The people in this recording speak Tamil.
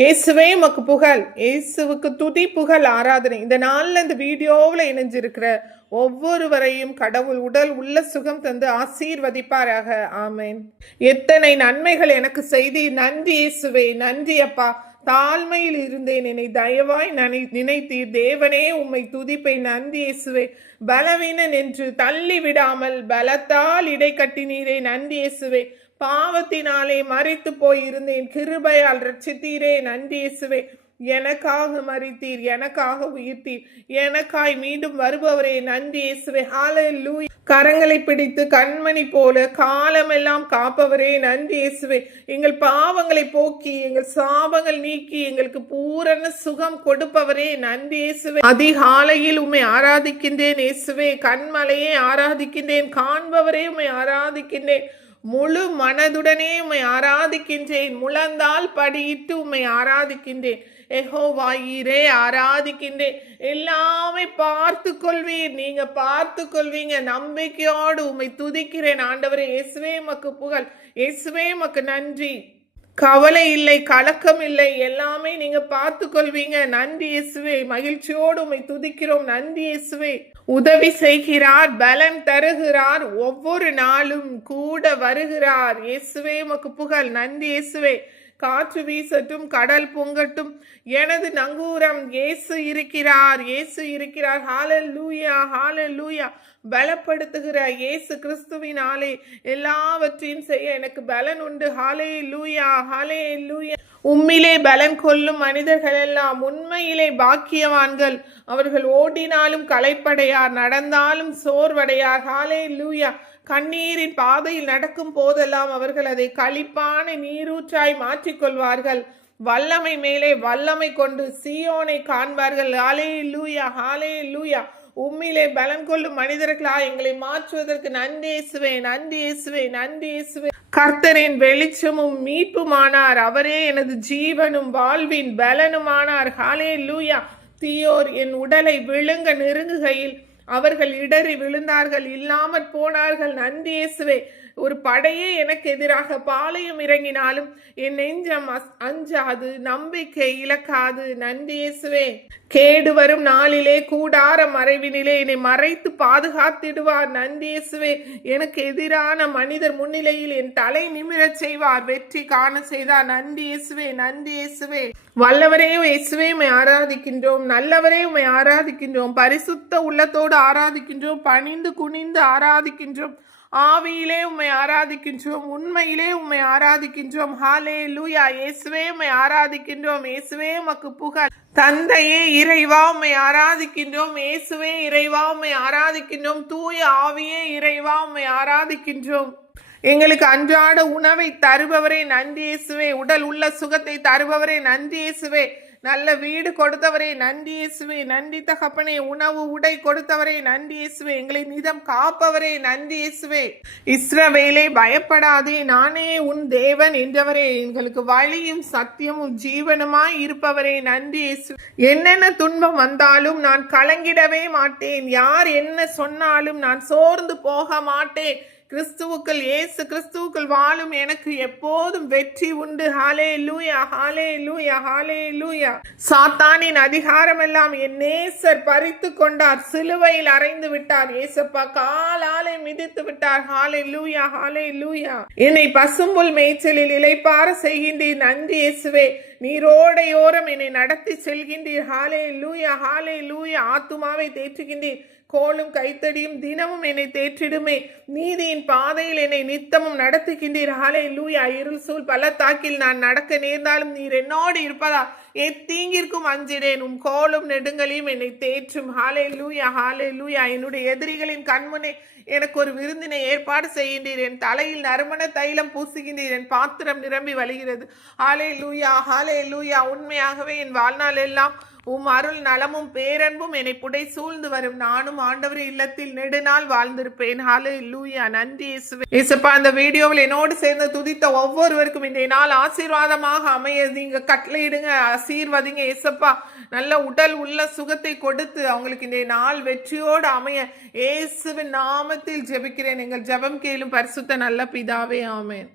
இயேசுவே உமக்கு புகழ். இயேசுவுக்கு துதி, புகழ், ஆராதனை. இந்த நாள்ல இந்த வீடியோவில் இணைஞ்சிருக்கிற ஒவ்வொருவரையும் கடவுள் உடல் உள்ள சுகம் தந்து ஆசீர்வதிப்பாராக. ஆமேன். எத்தனை நன்மைகள் எனக்கு செய்தி. நன்றி இயேசுவே, நன்றி அப்பா. தாழ்மையில் இருந்தேன், என்னை தயவாய் நினைத்தீர். தேவனே உம்மை துதிப்பை. நன்றி இயேசுவே. பலவீனன் என்று தள்ளி விடாமல் பலத்தால் இடை கட்டினீரே. நன்றி இயேசுவே. பாவத்தினாலே மறித்து போயிருந்தேன், கிருபையால் ரட்சித்தீரே. நன்றி இயேசுவே. எனக்காக மறித்தீர், எனக்காக உயிர்த்தீர், எனக்காய் மீண்டும் வருபவரே. நன்றி இயேசுவே. ஹல்லேலூயா. கரங்களை பிடித்து கண்மணி போல காலமெல்லாம் காப்பவரே. நன்றி இயேசுவே. எங்கள் பாவங்களை போக்கி எங்கள் சாபங்கள் நீக்கி எங்களுக்கு பூரண சுகம் கொடுப்பவரே. நன்றி இயேசுவே. அதிகாலையில் உம்மை ஆராதிக்கின்றேன் இயேசுவே. கண்மலையே ஆராதிக்கின்றேன், காண்பவரே உம்மை ஆராதிக்கின்றேன். முழு மனதுடனே உம்மை ஆராதிக்கின்றேன். முழந்தால் படியிட்டு உம்மை ஆராதிக்கின்றேன். யெகோவாயிரே ஆராதிக்கின்றேன். எல்லாமே பார்த்து கொள்வீர், நீங்க பார்த்து கொள்வீங்க. நம்பிக்கையோடு உம்மை துதிக்கிறேன் ஆண்டவரே. இயேசுவே மக்கு புகழ், இயேசுவே மக்கு நன்றி. கவலை இல்லை, கலக்கம் இல்லை, எல்லாமே நீங்க பார்த்து கொள்வீங்க. நன்றி இயேசுவே. மகிழ்ச்சியோடு உம்மை துதிக்கிறோம். நன்றி இயேசுவே. உதவி செய்கிறார், பலன் தருகிறார், ஒவ்வொரு நாளும் கூட வருகிறார். இயேசுவே உமக்கு புகழ். நன்றி இயேசுவே. காற்று வீசட்டும், கடல் பொங்கட்டும், எனது நங்கூரம் இயேசு இருக்கிறார், இயேசு இருக்கிறார். ஹல்லேலூயா, ஹல்லேலூயா. பலப்படுத்துகிற இயேசு கிறிஸ்துவினாலே எல்லாவற்றையும் செய்ய எனக்கு பலன் உண்டு. ஹல்லேலூயா, ஹல்லேலூயா. உம்மிலே பலன் கொள்ளும் மனிதர்கள் எல்லாம் உண்மையிலே பாக்கியவான்கள். அவர்கள் ஓடினாலும் களைப்படையார், நடந்தாலும் சோர்வடையார். ஹல்லேலூயா. கண்ணீரின் பாதையில் நடக்கும் போதெல்லாம் அவர்கள் அதை களிப்பான நீரூற்றாய் மாற்றிக்கொள்வார்கள். வல்லமை மேலே வல்லமை கொண்டு சீயோனை காண்பார்கள். ஹல்லேலூயா, ஹல்லேலூயா. உம்மிலே பலன் கொள்ளும் மனிதர்களா எங்களை மாற்றுவதற்கு நன்றி இயேசுவே, நன்றி இயேசுவே, நன்றி இயேசுவே. கர்த்தரின் வெளிச்சமும் மீட்புமானார். அவரே எனது ஜீவனும் வாழ்வின் பலனுமானார். ஹல்லேலூயா. தீயோர் என் உடலை விழுங்க நெருங்குகையில் அவர்கள் இடறி விழுந்தார்கள், இல்லாமற் போனார்கள். நன்றி இயேசுவே. ஒரு படையே எனக்கு எதிராக பாளையம் இறங்கினாலும் என் நெஞ்சம் அஞ்சாது, நம்பிக்கை இழக்காது. நன்றி இயேசுவே. கேடு வரும் நாளிலே கூடார மறைவினிலே என்னை மறைத்து பாதுகாத்திடுவார். நன்றி இயேசுவே. எனக்கு எதிரான மனிதர் முன்னிலையில் என் தலை நிமிரச் செய்வார், வெற்றி காண செய்தார். நன்றி இயேசுவே, நன்றி இயேசுவே. வல்லவரே இயேசுவே உம்மை ஆராதிக்கின்றோம். நல்லவரே உம்மை ஆராதிக்கின்றோம். பரிசுத்த உள்ளத்தோடு ஆராதிக்கின்றோம். பணிந்து குனிந்து ஆராதிக்கின்றோம். ஆவியிலே உம்மை ஆராதிக்கின்றோம், உண்மையிலே உம்மை ஆராதிக்கின்றோம். ஹல்லேலூயா. இயேசுவே உம்மை ஆராதிக்கின்றோம். இயேசுவே உமக்கு புகழ். தந்தையே இறைவா உம்மை ஆராதிக்கின்றோம். இயேசுவே இறைவா உம்மை ஆராதிக்கின்றோம். தூய ஆவியே இறைவா உம்மை ஆராதிக்கின்றோம். எங்களுக்கு அன்றாட உணவை தருபவரே. நன்றி இயேசுவே. உடல் உள்ள சுகத்தை தருபவரே. நன்றி இயேசுவே. நல்ல வீடு கொடுத்தவரே. நன்றி இயேசுவே. நன்றி தகப்பனே. உணவு உடை கொடுத்தவரே. நன்றி இயேசுவே. எங்களை நிதம் காப்பவரே. நன்றி இயேசுவே. இஸ்ரவேலே பயப்படாதே, நானே உன் தேவன் என்றவரே. எங்களுக்கு வழியும் சத்தியமும் ஜீவனுமாய் இருப்பவரே. நன்றி இயேசுவே. என்னென்ன துன்பம் வந்தாலும் நான் கலங்கிடவே மாட்டேன். யார் என்ன சொன்னாலும் நான் சோர்ந்து போக மாட்டேன். கிறிஸ்துவுக்குள், இயேசு கிறிஸ்துவுக்குள் வாழும் எனக்கு எப்போதும் வெற்றி உண்டு. ஹல்லேலூயா, ஹல்லேலூயா, ஹல்லேலூயா. சாத்தானின் அதிகாரம் எல்லாம் என் நேசர் பறித்து கொண்டார், சிலுவையில் அறைந்து விட்டார். இயேசப்பா காலாலே மிதித்து விட்டார். ஹல்லேலூயா, ஹல்லேலூயா. என்னை பசும்புல் மேய்ச்சலில் இளைப்பாற செய்கின்றீர். நன்றி இயேசுவே. நீரோடையோரம் என்னை நடத்தி செல்கின்றீர். ஹல்லேலூயா, ஹல்லேலூயா. ஆத்துமாவை தேற்றுகின்றீர். கோலும் கைத்தடியும் தினமும் என்னை தேற்றிடுமே. நீதியின் பாதையில் என்னை நித்தமும் நடத்துகின்றீர். ஹல்லேலூயா. இருள் சூழ் பள்ளத்தாக்கில் நான் நடக்க நேர்ந்தாலும் நீர் என்னோடு இருப்பதா எத்தீங்கிற்கும் அஞ்சிடேன். உம் கோலும் நெடுங்களையும் என்னை தேற்றும். ஹல்லேலூயா, ஹல்லேலூயா. என்னுடைய எதிரிகளின் கண்முனே எனக்கு ஒரு விருந்தினை ஏற்பாடு செய்கின்றீர். என் தலையில் நறுமண தைலம் பூசுகின்றீர். என் பாத்திரம் நிரம்பி வழிகிறது. ஹல்லேலூயா, ஹல்லேலூயா. உண்மையாகவே என் வாழ்நாள் எல்லாம் உம் அருள் நலமும் பேரன்பும் என்னை புடை சூழ்ந்து வரும். நானும் ஆண்டவர் இல்லத்தில் நெடுநாள் வாழ்ந்திருப்பேன். ஹல்லேலூயா. நன்றி இயேசுவே. இயேசுப்பா, அந்த வீடியோவில் என்னோடு சேர்ந்து துதித்த ஒவ்வொருவருக்கும் இன்றைய நாள் ஆசீர்வாதமாக அமைய நீங்க கட்டளையிடுங்க, ஆசீர்வதிங்க. இயேசுப்பா, நல்ல உடல் உள்ள சுகத்தை கொடுத்து அவங்களுக்கு இன்றைய நாள் வெற்றியோடு அமைய இயேசுவின் நாமத்தில் ஜெபிக்கிறேன். எங்கள் ஜெபம் கேளும் பரிசுத்த நல்ல பிதாவே. ஆமென்.